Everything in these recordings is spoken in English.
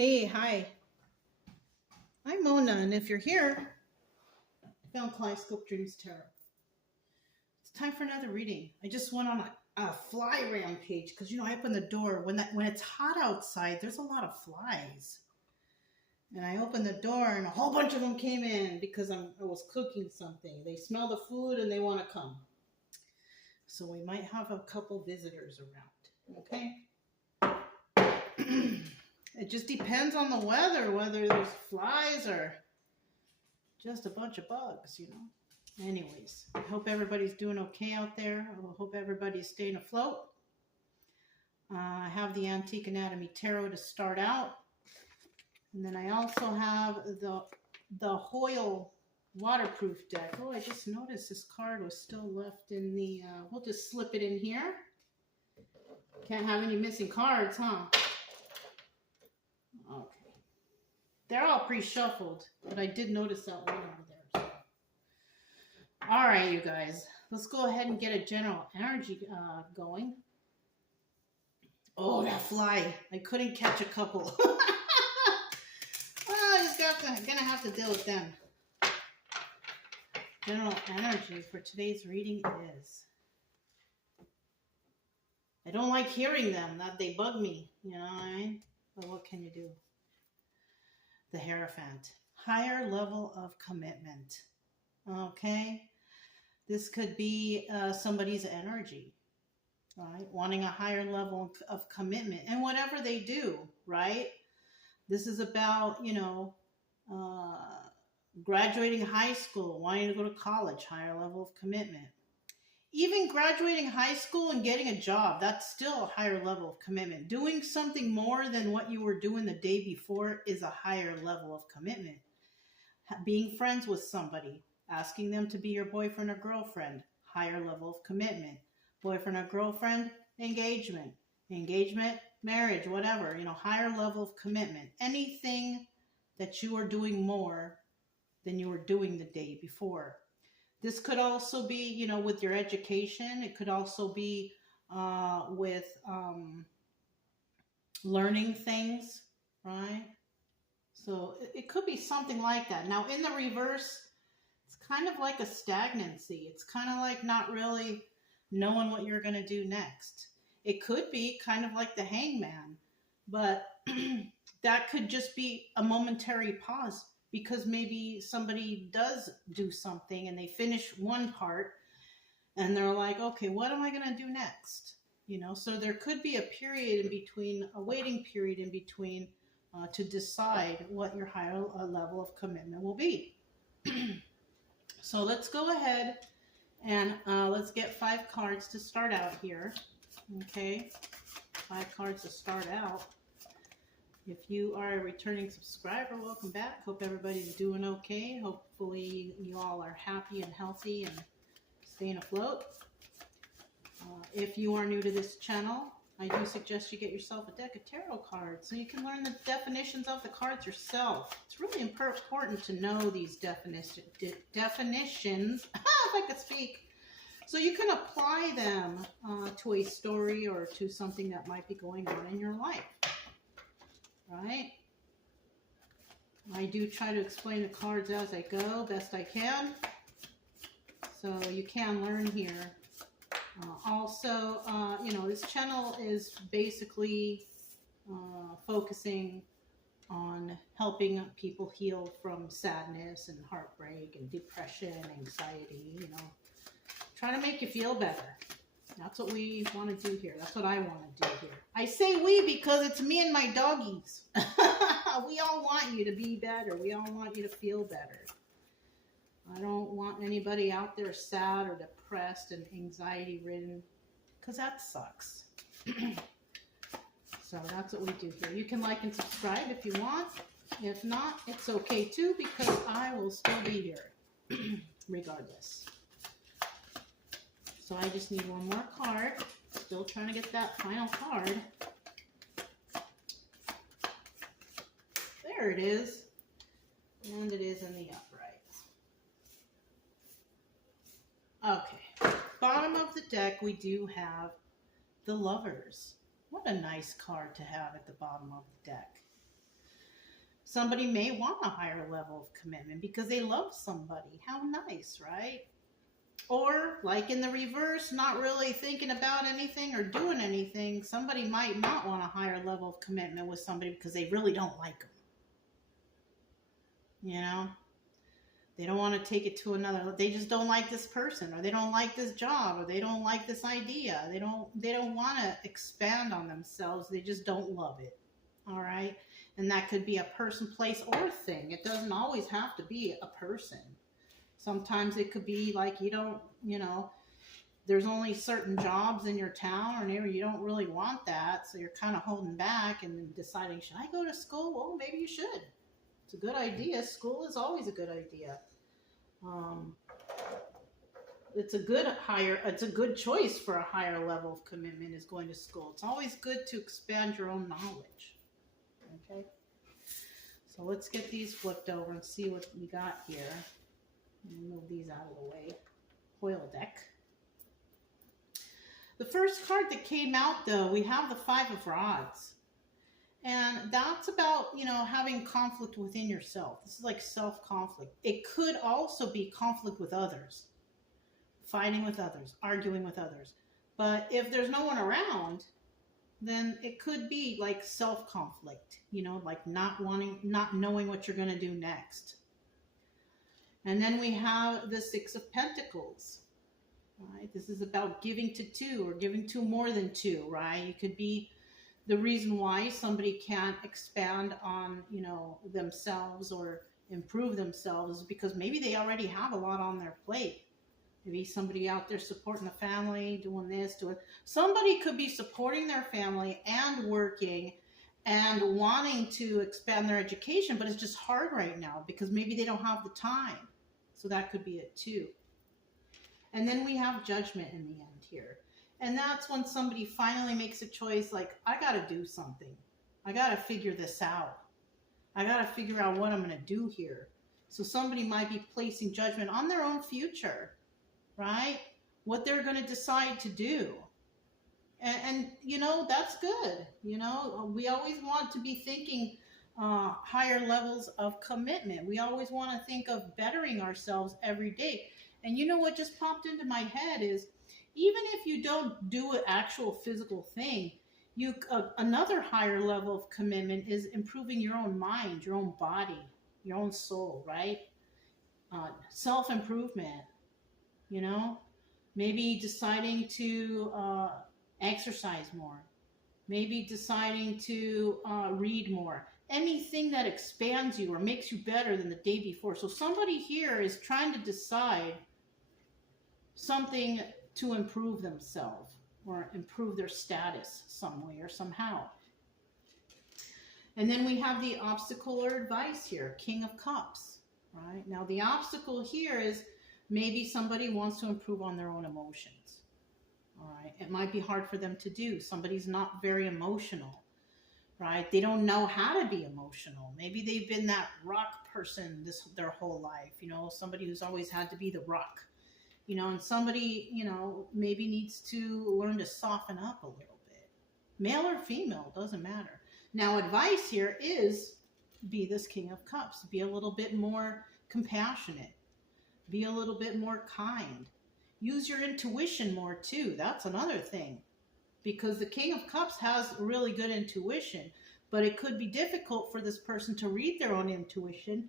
Hey, hi. I'm Mona, and if you're here, I found Kaleidoscope Dreams Tarot. It's time for another reading. I just went on a fly rampage because I open the door when it's hot outside. There's a lot of flies, and I opened the door, and a whole bunch of them came in because I was cooking something. They smell the food and they want to come. So we might have a couple visitors around. Okay. It just depends on the weather, whether there's flies or just a bunch of bugs. Anyways, I hope everybody's doing okay out there. I hope everybody's staying afloat. I have the Antique Anatomy Tarot to start out. And then I also have the Hoyle waterproof deck. Oh, I just noticed this card was still left in the, we'll just slip it in here. Can't have any missing cards, huh? Okay. They're all pre-shuffled, but I did notice that one over there. So. All right, you guys. Let's go ahead and get a general energy going. Oh, that fly. I couldn't catch a couple. Well, I just gonna have to deal with them. General energy for today's reading is... I don't like hearing them. They bug me. You know what I mean? But what can you do? The Hierophant. Higher level of commitment. Okay? This could be somebody's energy, right? Wanting a higher level of commitment in whatever they do, right? This is about, graduating high school, wanting to go to college, higher level of commitment. Even graduating high school and getting a job, that's still a higher level of commitment. Doing something more than what you were doing the day before is a higher level of commitment. Being friends with somebody, asking them to be your boyfriend or girlfriend, higher level of commitment. Boyfriend or girlfriend, engagement. Engagement, marriage, whatever, higher level of commitment. Anything that you are doing more than you were doing the day before. This could also be, with your education. It could also be with learning things, right? So it could be something like that. Now, in the reverse, it's kind of like a stagnancy. It's kind of like not really knowing what you're going to do next. It could be kind of like the Hangman, but that could just be a momentary pause. Because maybe somebody does do something and they finish one part and they're like, okay, what am I going to do next? So there could be a period in between, a waiting period in between to decide what your higher level of commitment will be. So let's go ahead and let's get 5 cards to start out here. Okay, 5 cards to start out. If you are a returning subscriber, welcome back. Hope everybody's doing okay. Hopefully you all are happy and healthy and staying afloat. If you are new to this channel, I do suggest you get yourself a deck of tarot cards so you can learn the definitions of the cards yourself. It's really important to know these definitions, if I could speak, so you can apply them to a story or to something that might be going on in your life. Right? I do try to explain the cards as I go, best I can. So you can learn here. Also, this channel is basically focusing on helping people heal from sadness and heartbreak and depression, anxiety, trying to make you feel better. That's what we want to do here. That's what I want to do here. I say we because it's me and my doggies. We all want you to be better. We all want you to feel better. I don't want anybody out there sad or depressed and anxiety-ridden, because that sucks. So that's what we do here. You can like and subscribe if you want. If not, it's okay too, because I will still be here regardless. So I just need one more card. Still trying to get that final card. There it is. And it is in the upright. Okay. Bottom of the deck, we do have the Lovers. What a nice card to have at the bottom of the deck. Somebody may want a higher level of commitment because they love somebody. How nice, right? Or, like in the reverse, not really thinking about anything or doing anything. Somebody might not want a higher level of commitment with somebody because they really don't like them. You know? They don't want to take it to another. They just don't like this person, or they don't like this job, or they don't like this idea. They don't want to expand on themselves. They just don't love it. All right? And that could be a person, place, or thing. It doesn't always have to be a person. Sometimes it could be like there's only certain jobs in your town or near, you don't really want that, so you're kind of holding back and then deciding, should I go to school? Well, maybe you should. It's a good idea. School is always a good idea. It's a good choice for a higher level of commitment is going to school. It's always good to expand your own knowledge. Okay? So let's get these flipped over and see what we got here. Move these out of the way. Foil deck. The first card that came out, though, we have the Five of Rods. And that's about, having conflict within yourself. This is like self-conflict. It could also be conflict with others. Fighting with others. Arguing with others. But if there's no one around, then it could be like self-conflict. Like not knowing what you're going to do next. And then we have the Six of Pentacles. Right? This is about giving to two or giving to more than two, right? It could be the reason why somebody can't expand on, themselves or improve themselves is because maybe they already have a lot on their plate. Maybe somebody out there supporting the family, doing this, somebody could be supporting their family and working and wanting to expand their education, but it's just hard right now because maybe they don't have the time. So that could be it too. And then we have Judgment in the end here. And that's when somebody finally makes a choice like, I got to do something. I got to figure this out. I got to figure out what I'm going to do here. So somebody might be placing judgment on their own future, right? What they're going to decide to do. And that's good. We always want to be thinking higher levels of commitment. We always want to think of bettering ourselves every day. And what just popped into my head is, even if you don't do an actual physical thing, another higher level of commitment is improving your own mind, your own body, your own soul, right? Self-improvement, maybe deciding to exercise more, maybe deciding to read more. Anything that expands you or makes you better than the day before. So somebody here is trying to decide something to improve themselves or improve their status some way or somehow. And then we have the obstacle or advice here, King of Cups, right? Now the obstacle here is maybe somebody wants to improve on their own emotions, all right? It might be hard for them to do. Somebody's not very emotional, right? They don't know how to be emotional. Maybe they've been that rock person their whole life, somebody who's always had to be the rock. And somebody, maybe needs to learn to soften up a little bit. Male or female, doesn't matter. Now, advice here is be this King of Cups. Be a little bit more compassionate. Be a little bit more kind. Use your intuition more, too. That's another thing. Because the King of Cups has really good intuition, but it could be difficult for this person to read their own intuition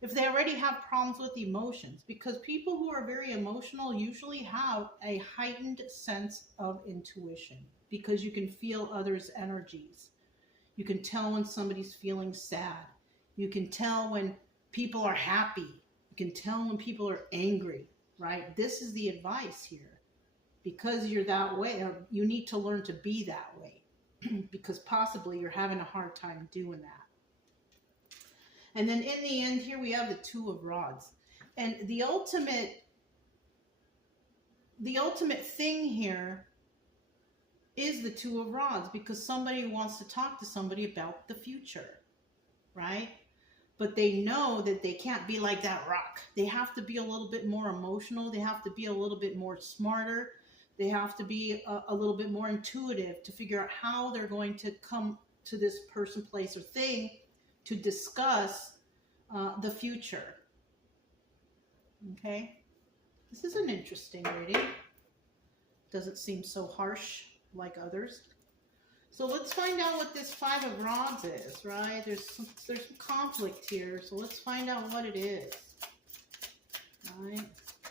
if they already have problems with emotions, because people who are very emotional usually have a heightened sense of intuition because you can feel others' energies. You can tell when somebody's feeling sad. You can tell when people are happy. You can tell when people are angry, right? This is the advice here. Because you're that way, or you need to learn to be that way because possibly you're having a hard time doing that. And then in the end here, we have the Two of Rods. And the ultimate thing here is the Two of Rods, because somebody wants to talk to somebody about the future, right? But they know that they can't be like that rock. They have to be a little bit more emotional. They have to be a little bit more smarter. They have to be a little bit more intuitive to figure out how they're going to come to this person, place, or thing to discuss the future. Okay, this is an interesting reading. Doesn't seem so harsh like others. So let's find out what this Five of Rods is, right? There's some conflict here, so let's find out what it is. All right,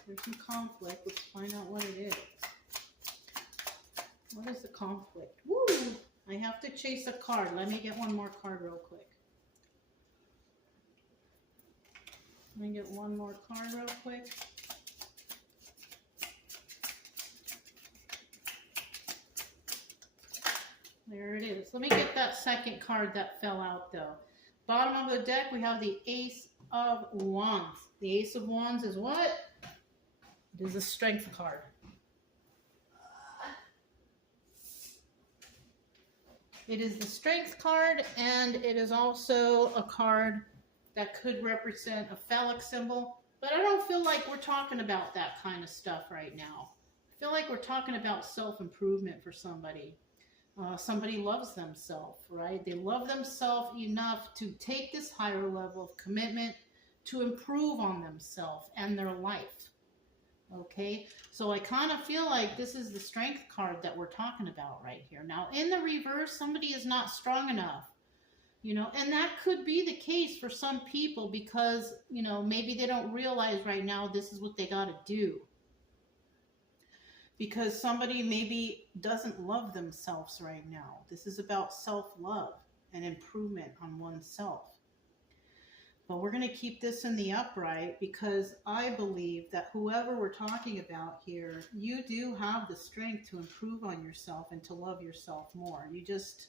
there's some conflict. Let's find out what it is. What is the conflict? Woo! I have to chase a card. Let me get one more card real quick. Let me get one more card real quick. There it is. Let me get that second card that fell out though. Bottom of the deck, we have the Ace of Wands. The Ace of Wands is what? It is a strength card. It is the strength card, and it is also a card that could represent a phallic symbol. But I don't feel like we're talking about that kind of stuff right now. I feel like we're talking about self-improvement for somebody. Somebody loves themselves, right? They love themselves enough to take this higher level of commitment to improve on themselves and their life. Okay, so I kind of feel like this is the strength card that we're talking about right here. Now, in the reverse, somebody is not strong enough, you know, and that could be the case for some people because, you know, maybe they don't realize right now this is what they got to do. Because somebody maybe doesn't love themselves right now. This is about self-love and improvement on oneself. But we're going to keep this in the upright because I believe that whoever we're talking about here, you do have the strength to improve on yourself and to love yourself more. You just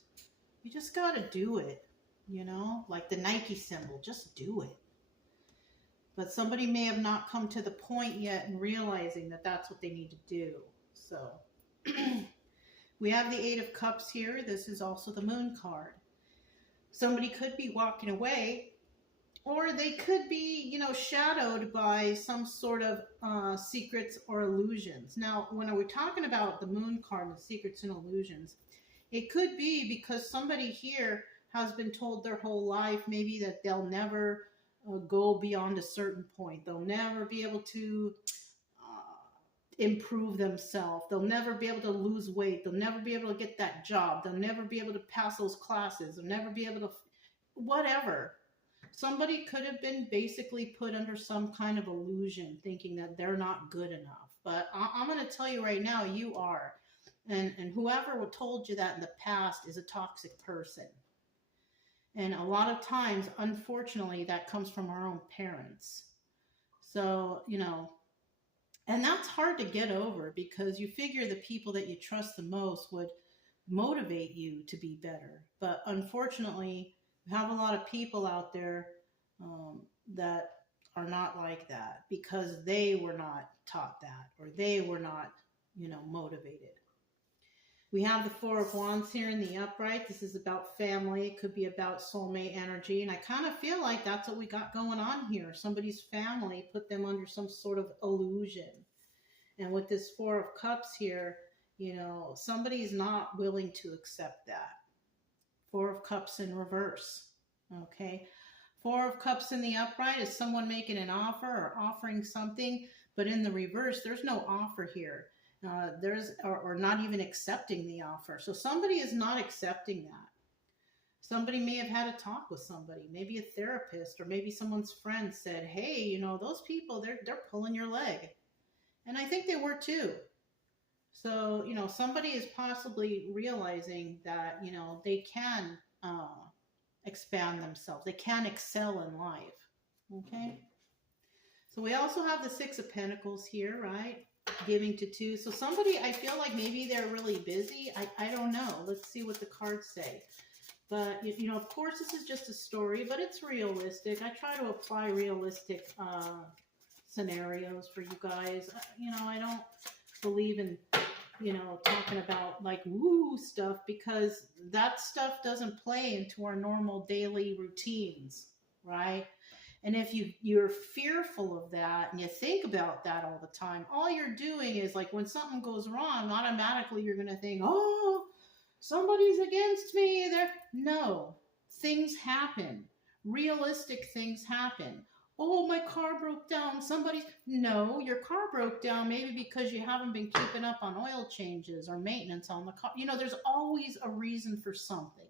got to do it, you know, like the Nike symbol, just do it. But somebody may have not come to the point yet in realizing that that's what they need to do. So we have the Eight of Cups here. This is also the Moon card. Somebody could be walking away, or they could be, you know, shadowed by some sort of secrets or illusions. Now, when we're talking about the Moon card and secrets and illusions, it could be because somebody here has been told their whole life maybe that they'll never go beyond a certain point. They'll never be able to improve themselves. They'll never be able to lose weight. They'll never be able to get that job. They'll never be able to pass those classes. They'll never be able to, whatever. Somebody could have been basically put under some kind of illusion thinking that they're not good enough. But I'm going to tell you right now, you are. And whoever told you that in the past is a toxic person. And a lot of times, unfortunately, that comes from our own parents. So, you know, and that's hard to get over because you figure the people that you trust the most would motivate you to be better. But unfortunately, we have a lot of people out there that are not like that because they were not taught that or they were not, you know, motivated. We have the Four of Wands here in the upright. This is about family. It could be about soulmate energy. And I kind of feel like that's what we got going on here. Somebody's family put them under some sort of illusion. And with this Four of Cups here, you know, somebody is not willing to accept that. Four of Cups in reverse. Okay. Four of Cups in the upright is someone making an offer or offering something. But in the reverse, there's no offer here. Or not even accepting the offer. So somebody is not accepting that. Somebody may have had a talk with somebody, maybe a therapist, or maybe someone's friend said, hey, you know, those people, they're pulling your leg. And I think they were too. So, you know, somebody is possibly realizing that, you know, they can expand themselves. They can excel in life. Okay. So we also have the Six of Pentacles here, right? Giving to two. So somebody, I feel like maybe they're really busy. I don't know. Let's see what the cards say. But, you know, of course, this is just a story, but it's realistic. I try to apply realistic scenarios for you guys. You know, I don't believe in, you know, talking about like woo stuff because that stuff doesn't play into our normal daily routines, right? And if you're fearful of that and you think about that all the time, all you're doing is like when something goes wrong, automatically you're going to think, oh, somebody's against me. No, things happen, Realistic things happen. Oh, my car broke down. No, your car broke down maybe because you haven't been keeping up on oil changes or maintenance on the car. There's always a reason for something.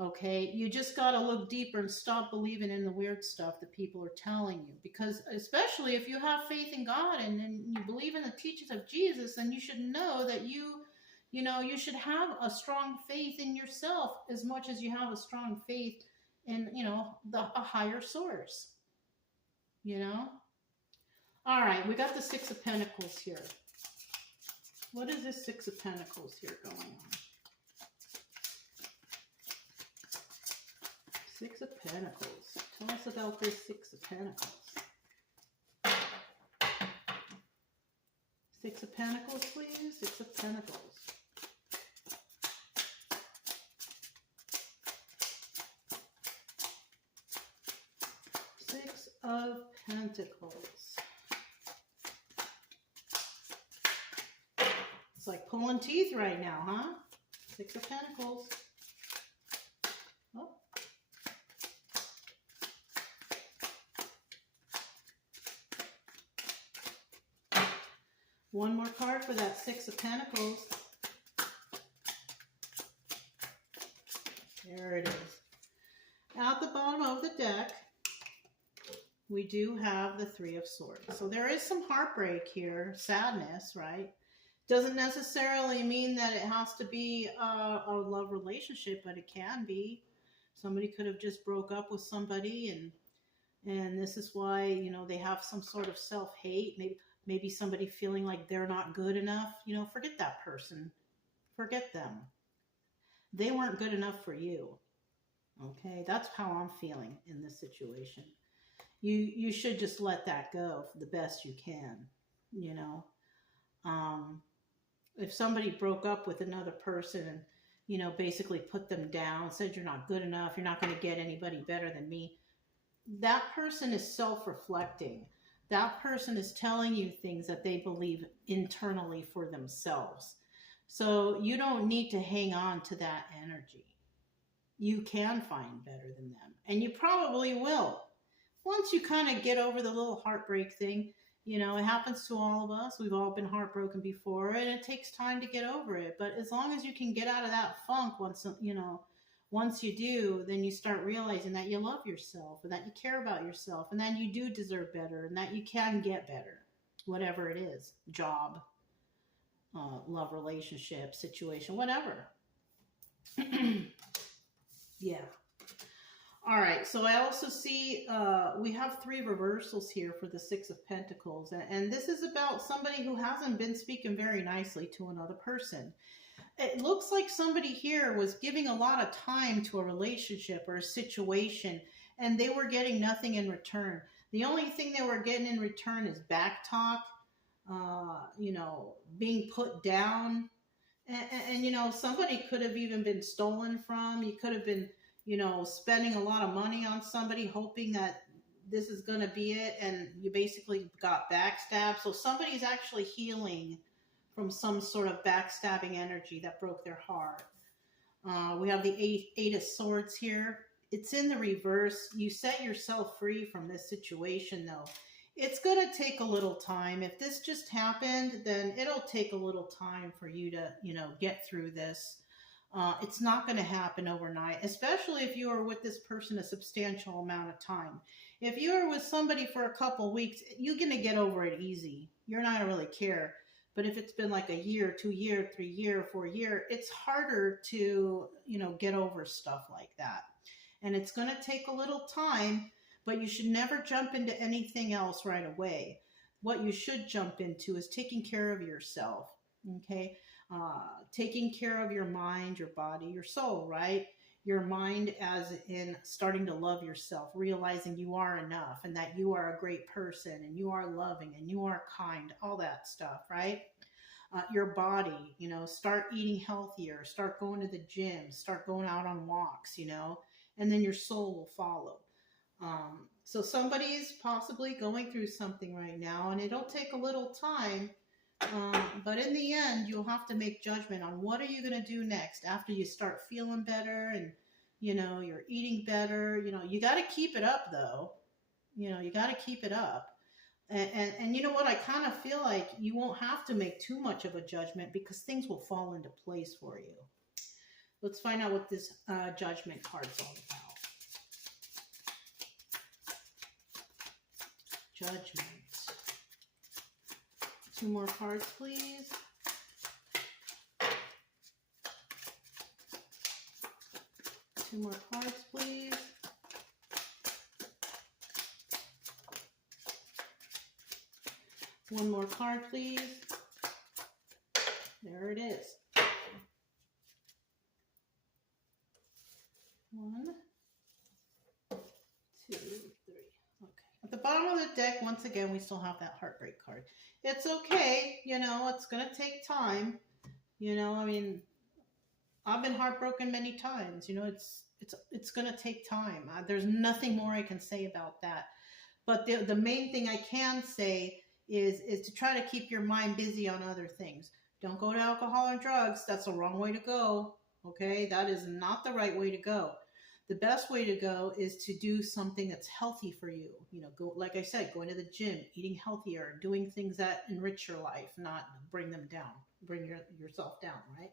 Okay, you just got to look deeper and stop believing in the weird stuff that people are telling you. Because especially if you have faith in God and you believe in the teachings of Jesus, then you should know that you should have a strong faith in yourself as much as you have a strong faith in, a higher source. All right, we got the Six of Pentacles here. What is this Six of Pentacles here going on? Six of Pentacles. Tell us about this Six of Pentacles. Six of Pentacles, please. Six of Pentacles. Six of Pentacles. It's like pulling teeth right now, huh? Six of Pentacles. Oh. One more card for that Six of Pentacles. There it is. At the bottom of the deck, we do have the Three of Swords. So there is some heartbreak here, sadness, right? Doesn't necessarily mean that it has to be a love relationship, but it can be. Somebody could have just broke up with somebody, and this is why, they have some sort of self-hate. Maybe somebody feeling like they're not good enough. Forget that person. Forget them. They weren't good enough for you. Okay, that's how I'm feeling in this situation. You should just let that go the best you can. If somebody broke up with another person and, basically put them down, said you're not good enough, you're not going to get anybody better than me, that person is self-reflecting. That person is telling you things that they believe internally for themselves. So you don't need to hang on to that energy. You can find better than them. And you probably will. Once you kind of get over the little heartbreak thing, it happens to all of us. We've all been heartbroken before, and it takes time to get over it. But as long as you can get out of that funk once you do, then you start realizing that you love yourself and that you care about yourself and that you do deserve better and that you can get better, whatever it is, job, love relationship, situation, whatever. Yeah. All right, so I also see we have three reversals here for the Six of Pentacles. And this is about somebody who hasn't been speaking very nicely to another person. It looks like somebody here was giving a lot of time to a relationship or a situation, and they were getting nothing in return. The only thing they were getting in return is back talk, being put down. And somebody could have even been stolen from. You could have been spending a lot of money on somebody hoping that this is going to be it, and you basically got backstabbed. So somebody's actually healing from some sort of backstabbing energy that broke their heart. We have the Eight of Swords here. It's in the reverse. You set yourself free from this situation, though. It's going to take a little time. If this just happened, then it'll take a little time for you to, get through this. It's not going to happen overnight, especially if you are with this person a substantial amount of time. If you are with somebody for a couple weeks, you're going to get over it easy. You're not going to really care. But if it's been like a year, 2 year, 3 year, 4 year, it's harder to, get over stuff like that. And it's going to take a little time, but you should never jump into anything else right away. What you should jump into is taking care of yourself, okay? Taking care of your mind, your body, your soul, right? Your mind as in starting to love yourself, realizing you are enough and that you are a great person and you are loving and you are kind, all that stuff, right? Your body, start eating healthier, start going to the gym, start going out on walks, and then your soul will follow. So somebody is possibly going through something right now, and it'll take a little time, but in the end, you'll have to make judgment on what are you going to do next after you start feeling better and, You know, you're eating better. You know, you got to keep it up though. You know, you got to keep it up. And you know what? I kind of feel like you won't have to make too much of a judgment because things will fall into place for you. Let's find out what this judgment card's all about. Judgment. 2 more cards, please. Two more cards, please. One more card, please. There it is. 1, 2, 3. Okay. At the bottom of the deck, once again, we still have that heartbreak card. It's okay. You know, it's going to take time. You know, I mean, I've been heartbroken many times. You know, it's going to take time. There's nothing more I can say about that. But the main thing I can say is to try to keep your mind busy on other things. Don't go to alcohol and drugs. That's the wrong way to go. Okay? That is not the right way to go. The best way to go is to do something that's healthy for you. You know, go, like I said, going to the gym, eating healthier, doing things that enrich your life, not bring them down, bring yourself down, right?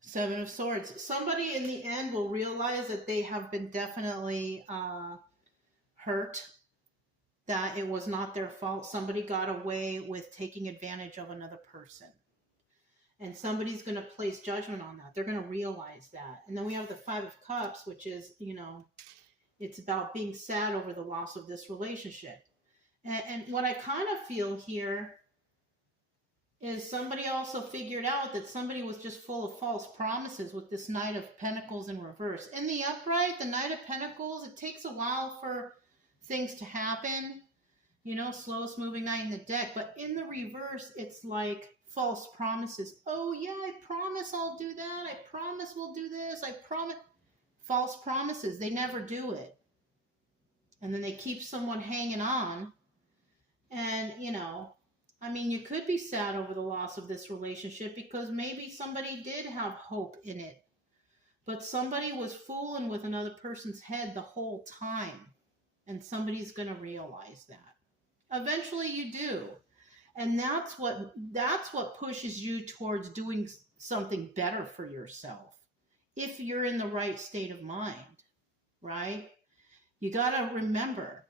7 of Swords. Somebody in the end will realize that they have been definitely hurt, that it was not their fault. Somebody got away with taking advantage of another person. And somebody's going to place judgment on that. They're going to realize that. And then we have the 5 of Cups, which is, you know, it's about being sad over the loss of this relationship. And what I kind of feel here is somebody also figured out that somebody was just full of false promises with this Knight of Pentacles in reverse. In the upright, the Knight of Pentacles, it takes a while for things to happen. You know, slowest moving knight in the deck. But in the reverse, it's like false promises. Oh, yeah, I promise I'll do that. I promise we'll do this. I promise. False promises. They never do it. And then they keep someone hanging on. And, you know, I mean, you could be sad over the loss of this relationship because maybe somebody did have hope in it. But somebody was fooling with another person's head the whole time. And somebody's going to realize that. Eventually you do. And that's what pushes you towards doing something better for yourself. If you're in the right state of mind, right? You got to remember,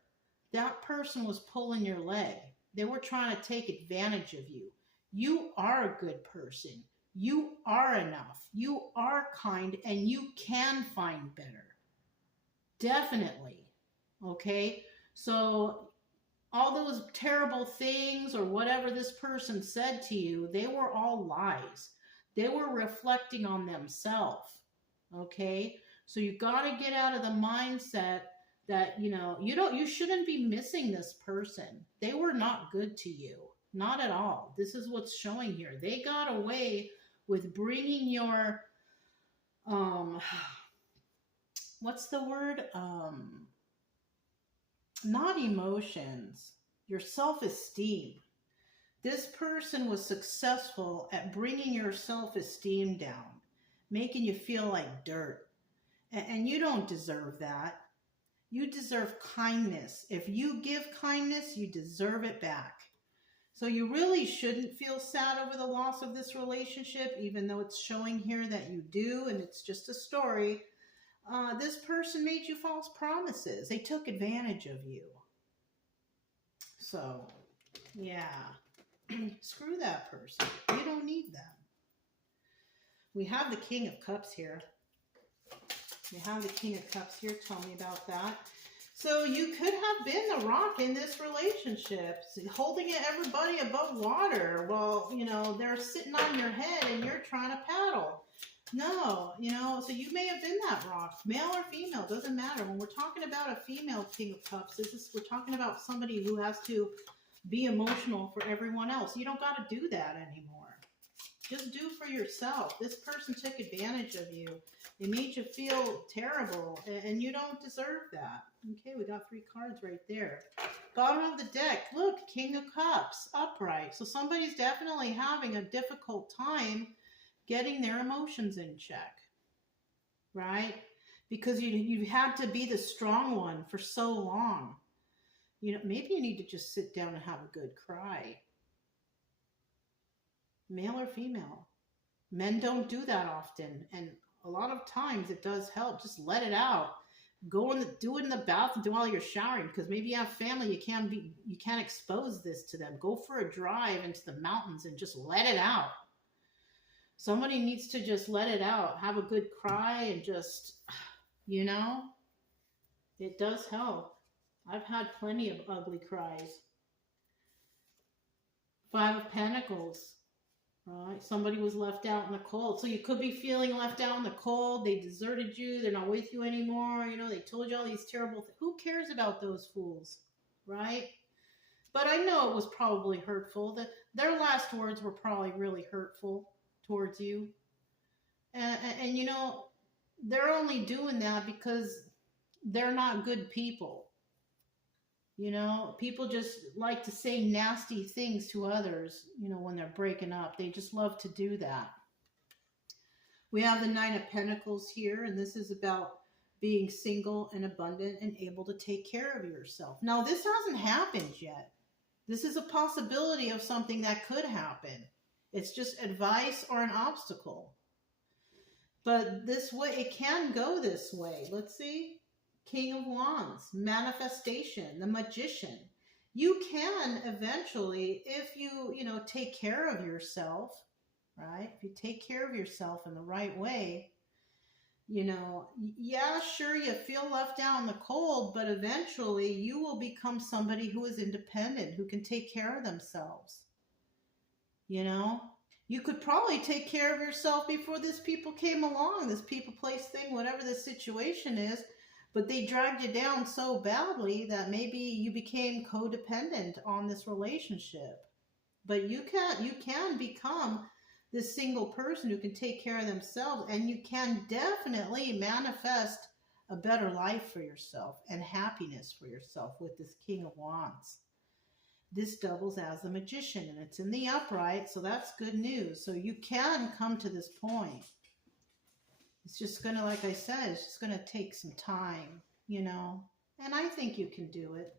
that person was pulling your leg. They were trying to take advantage of you. You are a good person. You are enough. You are kind, and you can find better. Definitely. Okay? So all those terrible things or whatever this person said to you, they were all lies. They were reflecting on themselves. Okay? So you got to get out of the mindset that, you know, you shouldn't be missing this person. They were not good to you. Not at all. This is what's showing here. They got away with bringing your, what's the word? Not emotions, your self-esteem. This person was successful at bringing your self-esteem down, making you feel like dirt. And you don't deserve that. You deserve kindness. If you give kindness, you deserve it back. So you really shouldn't feel sad over the loss of this relationship, even though it's showing here that you do, and it's just a story. This person made you false promises. They took advantage of you. So, yeah. Screw that person. You don't need them. We have the King of Cups here. We have the King of Cups here. Tell me about that. So you could have been the rock in this relationship, holding everybody above water while, you know, they're sitting on your head and you're trying to paddle. No, you know, so you may have been that rock, male or female, doesn't matter. When we're talking about a female King of Cups, we're talking about somebody who has to be emotional for everyone else. You don't got to do that anymore. Just do for yourself. This person took advantage of you. They made you feel terrible, and you don't deserve that. Okay, we got 3 cards right there. Bottom of the deck, look, King of Cups, upright. So somebody's definitely having a difficult time getting their emotions in check. right? Because you had to be the strong one for so long. Maybe you need to just sit down and have a good cry. Male or female. Men don't do that often, and a lot of times it does help. Just let it out. Do it in the bathroom, do while you're showering, because maybe you have family, you can't expose this to them. Go for a drive into the mountains and just let it out. Somebody needs to just let it out, have a good cry, and just, it does help. I've had plenty of ugly cries. 5 of Pentacles. Right? Somebody was left out in the cold. So you could be feeling left out in the cold. They deserted you. They're not with you anymore. They told you all these terrible things. Who cares about those fools? Right? But I know it was probably hurtful. Their last words were probably really hurtful towards you. And they're only doing that because they're not good people. People just like to say nasty things to others, when they're breaking up. They just love to do that. We have the 9 of Pentacles here, and this is about being single and abundant and able to take care of yourself. Now, this hasn't happened yet. This is a possibility of something that could happen. It's just advice or an obstacle. But this way, it can go this way. Let's see. King of Wands, manifestation, the Magician. You can eventually, if you, take care of yourself, right? If you take care of yourself in the right way, yeah, sure, you feel left out in the cold, but eventually you will become somebody who is independent, who can take care of themselves. You could probably take care of yourself before this people came along, this people place thing, whatever the situation is. But they dragged you down so badly that maybe you became codependent on this relationship. But you can become this single person who can take care of themselves, and you can definitely manifest a better life for yourself and happiness for yourself with this King of Wands. This doubles as the Magician, and it's in the upright, so that's good news. So you can come to this point. It's just going to, like I said, it's just going to take some time, and I think you can do it.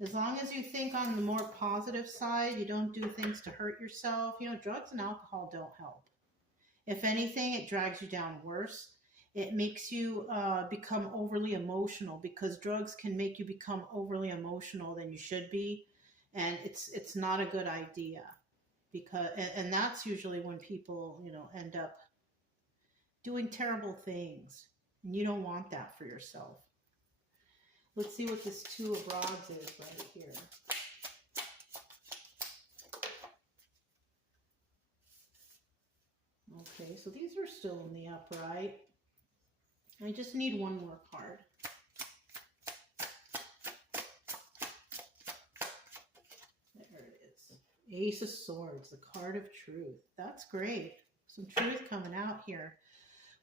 As long as you think on the more positive side, you don't do things to hurt yourself. Drugs and alcohol don't help. If anything, it drags you down worse. It makes you become overly emotional, because drugs can make you become overly emotional than you should be. And it's not a good idea, because, and that's usually when people, end up doing terrible things, and you don't want that for yourself. Let's see what this 2 of Rods is right here. Okay, so these are still in the upright. I just need one more card. There it is. Ace of Swords, the card of truth. That's great. Some truth coming out here.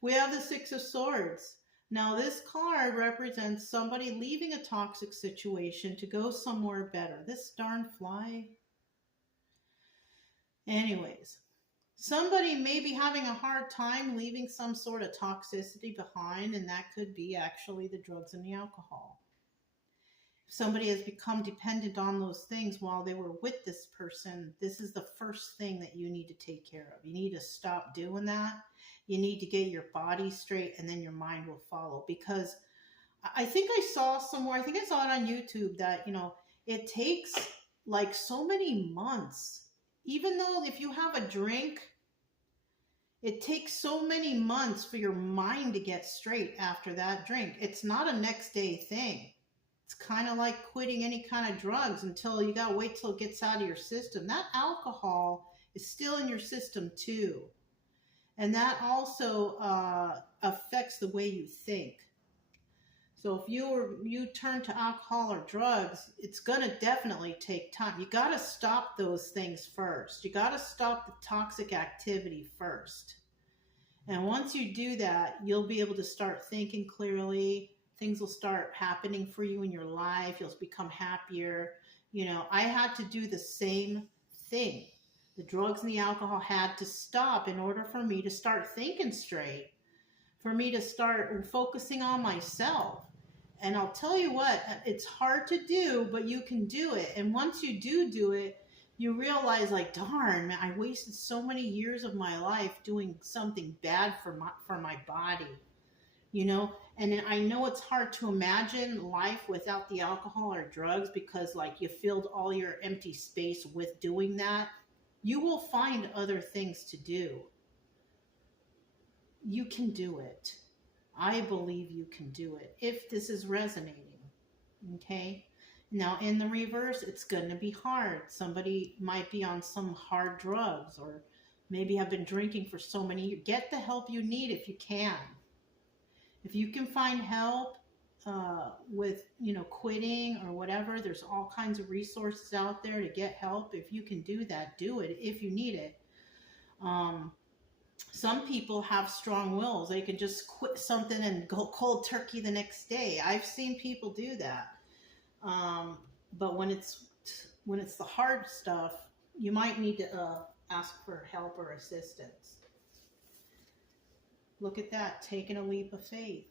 We have the 6 of Swords. Now, this card represents somebody leaving a toxic situation to go somewhere better. This darn fly. Anyways, somebody may be having a hard time leaving some sort of toxicity behind, and that could be actually the drugs and the alcohol. If somebody has become dependent on those things while they were with this person, this is the first thing that you need to take care of. You need to stop doing that. You need to get your body straight, and then your mind will follow. Because I think I saw somewhere, I think I saw it on YouTube, that, it takes like so many months. Even though if you have a drink, it takes so many months for your mind to get straight after that drink. It's not a next day thing. It's kind of like quitting any kind of drugs until you got to wait till it gets out of your system. That alcohol is still in your system too. And that also affects the way you think. So if you turn to alcohol or drugs, it's going to definitely take time. You got to stop those things first. You got to stop the toxic activity first. And once you do that, you'll be able to start thinking clearly. Things will start happening for you in your life. You'll become happier. I had to do the same thing. The drugs and the alcohol had to stop in order for me to start thinking straight, for me to start focusing on myself. And I'll tell you what, it's hard to do, but you can do it. And once you do it, you realize, like, darn, man, I wasted so many years of my life doing something bad for my body, you know? And I know it's hard to imagine life without the alcohol or drugs, because, like, you filled all your empty space with doing that. You will find other things to do. You can do it. I believe you can do it if this is resonating. Okay? Now, in the reverse, it's going to be hard. Somebody might be on some hard drugs, or maybe have been drinking for so many years. Get the help you need if you can. If you can find help with, you know, quitting or whatever, there's all kinds of resources out there to get help. If you can do that, do it if you need it. Some people have strong wills. They can just quit something and go cold turkey the next day. I've seen people do that. But when it's the hard stuff, you might need to ask for help or assistance. Look at that, taking a leap of faith.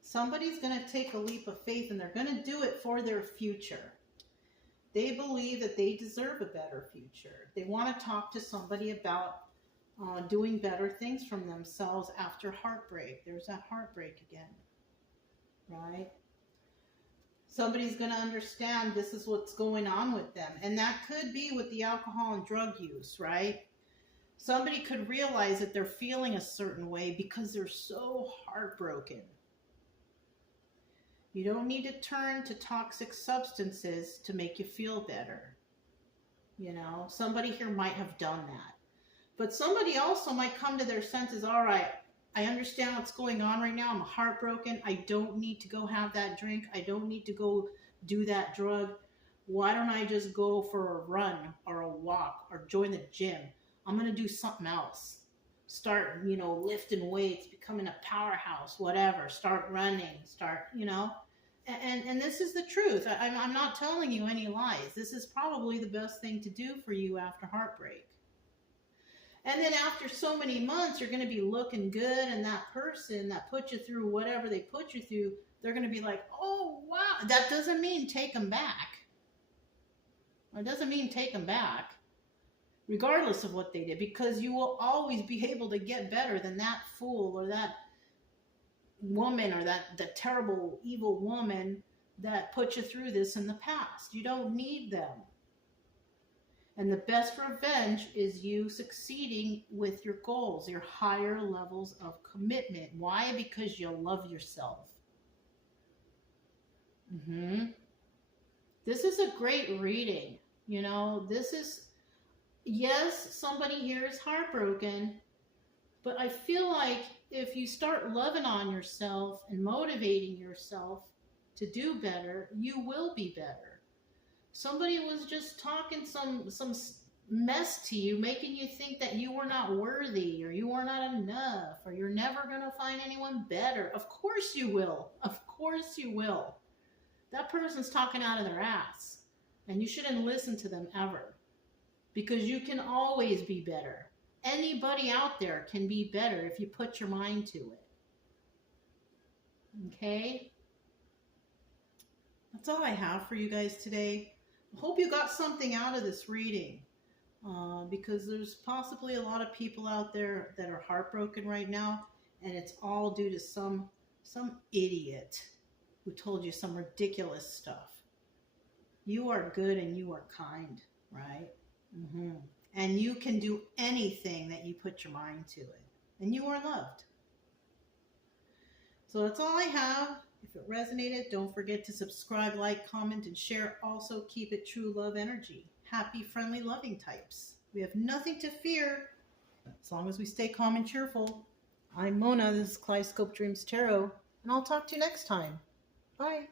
Somebody's going to take a leap of faith, and they're going to do it for their future. They believe that they deserve a better future. They want to talk to somebody about doing better things from themselves after heartbreak. There's that heartbreak again, right? Somebody's going to understand this is what's going on with them. And that could be with the alcohol and drug use, right? Somebody could realize that they're feeling a certain way because they're so heartbroken. You don't need to turn to toxic substances to make you feel better. You know, somebody here might have done that. But somebody also might come to their senses. All right, I understand what's going on right now. I'm heartbroken. I don't need to go have that drink. I don't need to go do that drug. Why don't I just go for a run or a walk or join the gym? I'm going to do something else. Start, you know, lifting weights, becoming a powerhouse, whatever. Start running, you know. And this is the truth. I'm not telling you any lies. This is probably the best thing to do for you after heartbreak. And then after so many months, you're going to be looking good, and that person that put you through whatever they put you through, they're going to be like, oh, wow. That doesn't mean take them back. It doesn't mean take them back, regardless of what they did, because you will always be able to get better than that fool or that woman or the terrible, evil woman that put you through this in the past. You don't need them. And the best revenge is you succeeding with your goals, your higher levels of commitment. Why? Because you love yourself. This is a great reading. You know, this is, yes, somebody here is heartbroken, but I feel like if you start loving on yourself and motivating yourself to do better, you will be better. Somebody was just talking some mess to you, making you think that you were not worthy or you were not enough or you're never going to find anyone better. Of course you will. Of course you will. That person's talking out of their ass, and you shouldn't listen to them ever, because you can always be better. Anybody out there can be better if you put your mind to it. Okay? That's all I have for you guys today. I hope you got something out of this reading, because there's possibly a lot of people out there that are heartbroken right now, and it's all due to some idiot who told you some ridiculous stuff. You are good and you are kind, right? And you can do anything that you put your mind to it, and you are loved. So that's all I have. If it resonated, don't forget to subscribe, like, comment, and share. Also, keep it true love energy. Happy, friendly, loving types. We have nothing to fear as long as we stay calm and cheerful. I'm Mona. This is Kaleidoscope Dreams Tarot, and I'll talk to you next time. Bye.